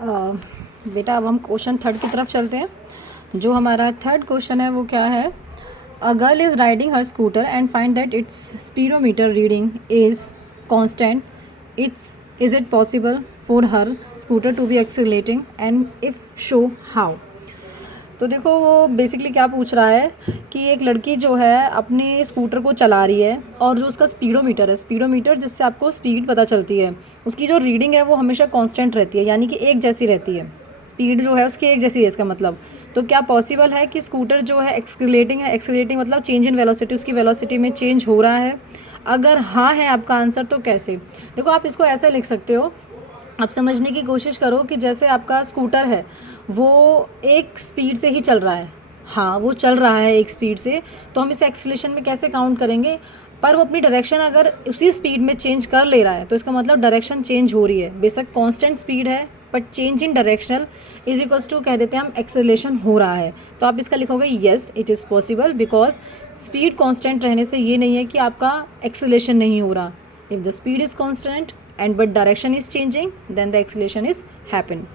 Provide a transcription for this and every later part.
बेटा अब हम क्वेश्चन थर्ड की तरफ चलते हैं। जो हमारा थर्ड क्वेश्चन है वो क्या है, a girl is riding her scooter and find that its speedometer reading is constant, is it possible for her scooter to be accelerating and if show how. तो देखो वो बेसिकली क्या पूछ रहा है कि एक लड़की जो है अपने स्कूटर को चला रही है और जो उसका स्पीडोमीटर है, स्पीडोमीटर जिससे आपको स्पीड पता चलती है, उसकी जो रीडिंग है वो हमेशा कांस्टेंट रहती है, यानी कि एक जैसी रहती है। स्पीड जो है उसकी एक जैसी है इसका मतलब। तो क्या पॉसिबल है कि स्कूटर जो है एक्सीलरेटिंग मतलब चेंज इन वेलोसिटी, उसकी वेलोसिटी में चेंज हो रहा है? अगर हाँ है आपका आंसर तो कैसे? देखो आप इसको ऐसे लिख सकते हो, आप समझने की कोशिश करो कि जैसे आपका स्कूटर है वो एक स्पीड से ही चल रहा है, हाँ वो चल रहा है एक स्पीड से, तो हम इसे एक्सीलरेशन में कैसे काउंट करेंगे? पर वो अपनी डायरेक्शन अगर उसी स्पीड में चेंज कर ले रहा है तो इसका मतलब डायरेक्शन चेंज हो रही है। बेशक कांस्टेंट स्पीड है but change in directional is equals to कह देते हैं हम एक्सेलरेशन हो रहा है। तो आप इसका लिखोगे yes it is possible, because speed constant रहने से ये नहीं है कि आपका एक्सेलरेशन नहीं हो रहा। If the speed is constant and but direction is changing then the acceleration is happen.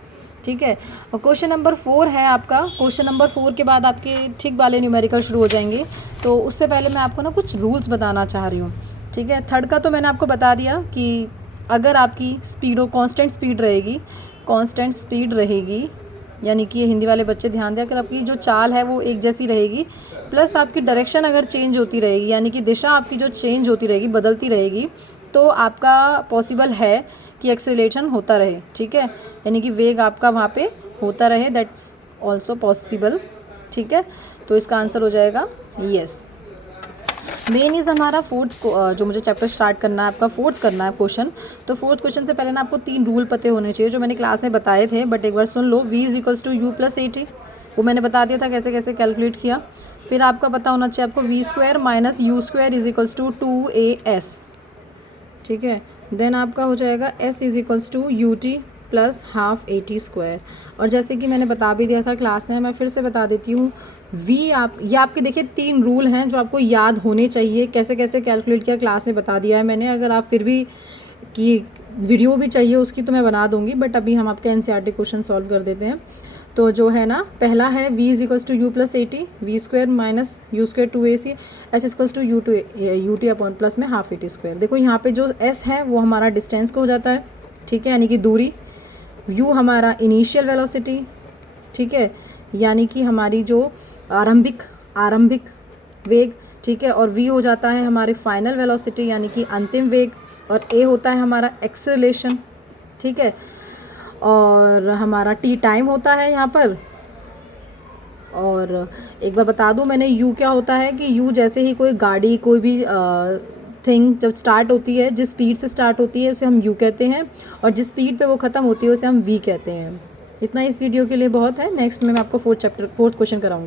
ठीक है। और क्वेश्चन नंबर 4 है आपका। क्वेश्चन नंबर 4 के बाद आपके ठीक वाले न्यूमेरिकल शुरू हो जाएंगे। तो उससे पहले मैं आपको ना कुछ रूल्स बताना चाह रही हूँ। ठीक है, थर्ड का तो मैंने आपको बता दिया कि अगर आपकी स्पीडो कांस्टेंट स्पीड रहेगी, यानी कि हिंदी वाले बच्चे ध्यान दें, अगर आपकी जो चाल है वो एक जैसी रहेगी, प्लस आपकी डायरेक्शन अगर चेंज होती रहेगी, यानी कि दिशा आपकी जो चेंज होती रहेगी, बदलती रहेगी, तो आपका पॉसिबल है कि एक्सेलरेशन होता रहे। ठीक है, यानी कि वेग आपका वहाँ पे होता रहे, दैट्स ऑल्सो पॉसिबल। ठीक है, तो इसका आंसर हो जाएगा येस। मेन इज़ हमारा फोर्थ जो मुझे चैप्टर स्टार्ट करना है, आपका फोर्थ करना है क्वेश्चन। तो फोर्थ क्वेश्चन से पहले ना आपको 3 रूल पते होने चाहिए जो मैंने क्लास में बताए थे, बट एक बार सुन लो। v is equals to u plus a t, वो मैंने बता दिया था कैसे कैसे कैलकुलेट किया। फिर आपका पता होना चाहिए आपको v square minus u square is equals to 2as। ठीक है, देन आपका हो जाएगा s is equals to u t plus half a t square. और जैसे कि मैंने बता भी दिया था क्लास में, मैं फिर से बता देती हूँ, वी आप ये आपके देखिए 3 रूल हैं जो आपको याद होने चाहिए। कैसे कैसे कैलकुलेट किया क्लास में बता दिया है मैंने। अगर आप फिर भी कि वीडियो भी चाहिए उसकी तो मैं बना दूँगी, बट अभी हम आपके एनसीईआरटी क्वेश्चन सॉल्व कर देते हैं। तो जो है ना, पहला है v is equals to u plus a t, v square minus u square 2ac, s equals to u t upon plus में हाफ ए टी स्क्वायर। देखो यहाँ पे जो s है वो हमारा डिस्टेंस को हो जाता है, ठीक है, यानी कि दूरी। u हमारा इनिशियल वेलोसिटी, ठीक है, यानी कि हमारी जो आरंभिक वेग, ठीक है, और v हो जाता है हमारे फाइनल वेलोसिटी यानी कि अंतिम वेग, और a होता है हमारा एक्सेलरेशन। ठीक है, और हमारा t टाइम होता है यहाँ पर। और एक बार बता दूँ मैंने, u क्या होता है कि u जैसे ही कोई गाड़ी, कोई भी थिंग जब स्टार्ट होती है, जिस स्पीड से स्टार्ट होती है उसे हम u कहते हैं, और जिस स्पीड पे वो ख़त्म होती है उसे हम v कहते हैं। इतना इस वीडियो के लिए बहुत है। नेक्स्ट में मैं आपको फोर्थ क्वेश्चन कराऊंगी।